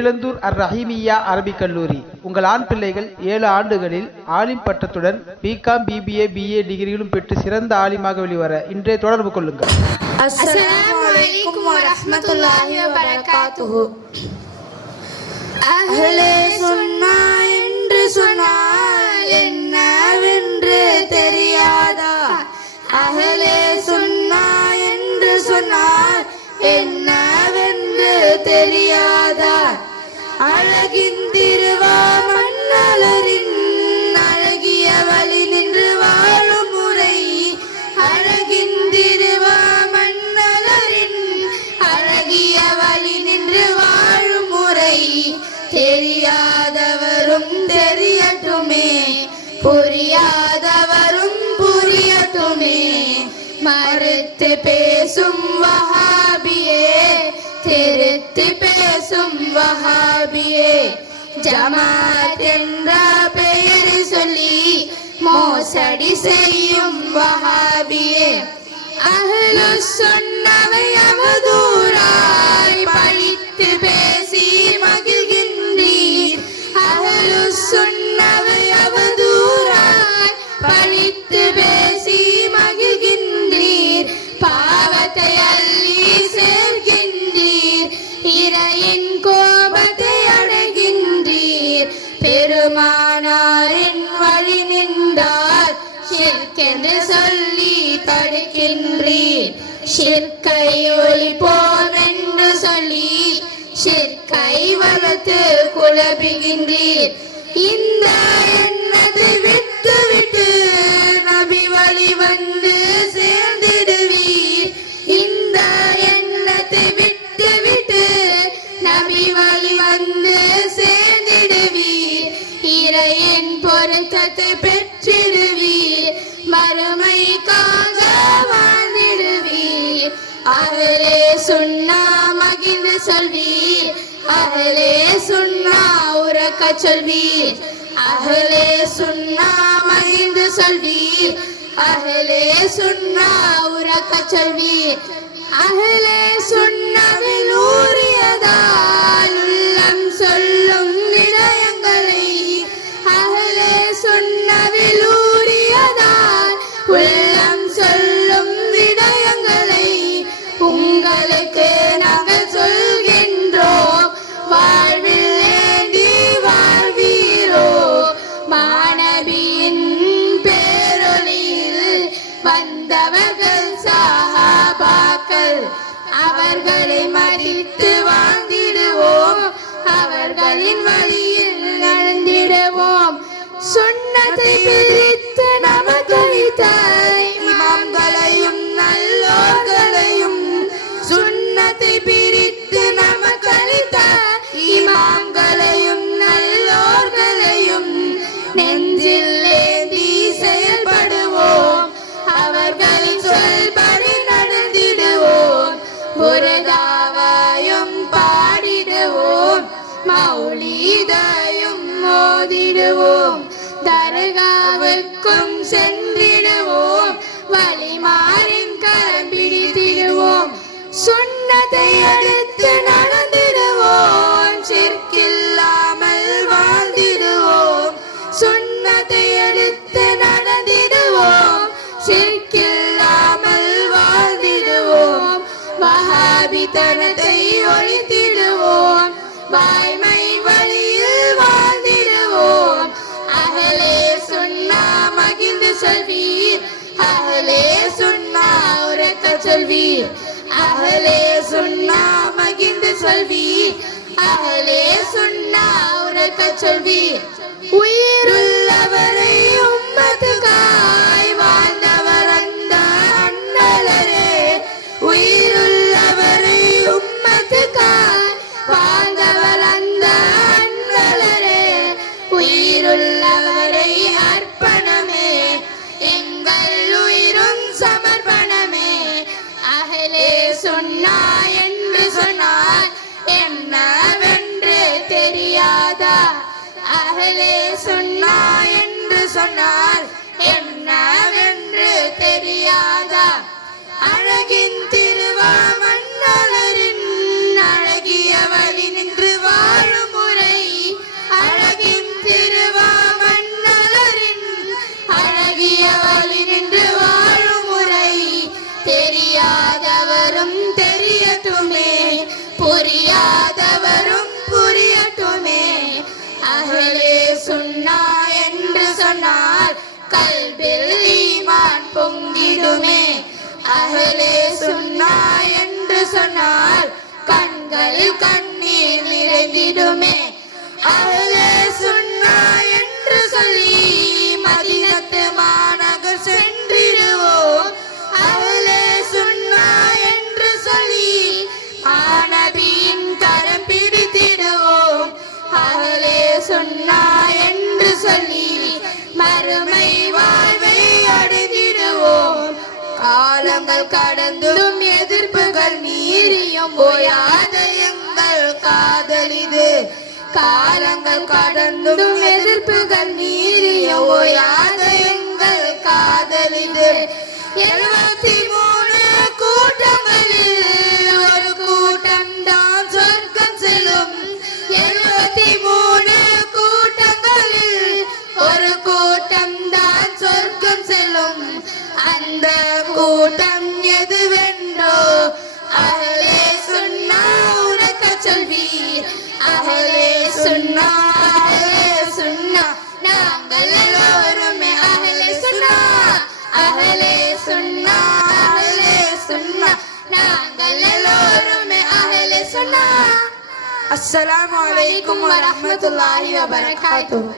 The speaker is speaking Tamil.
இளந்தூர் அர் ரஹீமியா அரபிக் கல்லூரி. உங்கள் ஆண் பிள்ளைகள் ஏழு ஆண்டுகளில் ஆலிம் பட்டத்துடன் பிகாம் பிபிஏ பிஏ டிகிரிகளும் பெற்று சிறந்த ஆலிமாக வெளிவர இன்றே தொடர்பு கொள்ளுங்கள். என்று சொன்னால் என்னவென்று தெரியாதா? அகலே சொன்னா என்று சொன்னால் என்ன தெரியாதா அழகிந்திருவா மன்னலரின் அழகிய வழி நின்று வாழும் முறை அழகிந்திருவா மன்னலரின் அழகிய வழி நின்று வாழும் முறை தெரியாதவரும் தெரியட்டுமே. புரியாதவரும் புரியட்டுமே. மறுத்து பேசும் வகா வஹாபியே ஜமாத் என்ற பெயர் சொல்லி மோசடி செய்யும் வஹாபியே. அஹ்லு சொன்னவை அவதூறாய் பழித்து பேசி மகிழ்கின்றீர். அஹ்லு சொன்னவை அவதூறாய் பழித்து பேசி மகிழ்கின்றீர். பாவத்தை தடுக்கின்றீர் ஷிர்கை ஒழிப்போம் என்று சொல்லி ஷிர்கை வளர்த்து குழப்புகின்றீர். இந்த எண்ணத்தை விட்டு விட்டு நபி வழி வந்து சேர்ந்திடுவீர். இந்த எண்ணத்தை விட்டு விட்டு நபி வழி வந்து சேர்ந்திடுவீர். இறையின் பொருத்தத்தை சொல்வீர் அகலே சுண்ணா உறக்க சொல்வீர் அகலே சுண்ணா மகிழ்ந்து சொல்வீர். அகலே சுண்ணா உறக்க சொல்வீர் அகலே சொன்னதில் ஊறியதால் அவர்களை மதித்து வாழ்ந்திடுவோம். அவர்களின் வழியில் நடந்திடுவோம். சொன்னதை மோதிடுவோம் தர்காவுக்கும் சென்றிடுவோம். வழிமாறின் கரம் பிடித்திடுவோம். சுண்ணத்தை அடுத்து நடந்திடுவோம். சிற்கில்லாமல் வாழ்ந்திடுவோம். சுண்ணத்தை அடுத்து நடந்திடுவோம். சிற்கில்லாமல் வாழ்ந்திடுவோம். வஹாபித்தனத்தை ஒழித்திடுவோம். வாய்மை சொல்வீர். அகலே சுண்ணா உரைக்க சொல்வீர். அகலே சுண்ணா மகிழ்ந்து சொல்வீர். அகலே சுண்ணா உரைக்க சொல்வீர். உயிருள்ளவரை உம்மத்துக்காய் சொன்னாய் சொன்னா என்று சொன்னால் என்னவென்று தெரியாதா? அகலே சொன்னா என்று சொன்னால் என்னவென்று தெரியாதா? அழகின் புரியாதவரும் புரியட்டுமே. அகலே சுண்ணா என்று சொன்னால் கல்பில் ஈமான் பொங்கிடுமே. அகலே சுண்ணா என்று சொன்னால் கண்களில் கண்ணீர் நிறைந்திடுமே. மறுமை வாழ்வை அடைந்திடுவோம். காலங்கள் கடந்தும் எதிர்ப்புகள் நீரியும் ஓயாத எங்கள் காதலிது. காலங்கள் கடந்தும் எதிர்ப்புகள் நீரியும் ஓயாத எங்கள் காதலிது. எழுபத்தி கூட்டம் எதுவென்றோ அகலே சொன்னா உனக்க சொல்வீர் அகலே சொன்னா அகலே சொன்னா நாங்கள் எல்லோருமே அகலே சொன்னா. அகலே சொன்னா அகலே சொன்னா நாங்கள் எல்லோருமே அகலே சொன்னா. அஸ்ஸலாமு அலைக்கும் வரஹ்மத்துல்லாஹி வபரகாத்துஹு.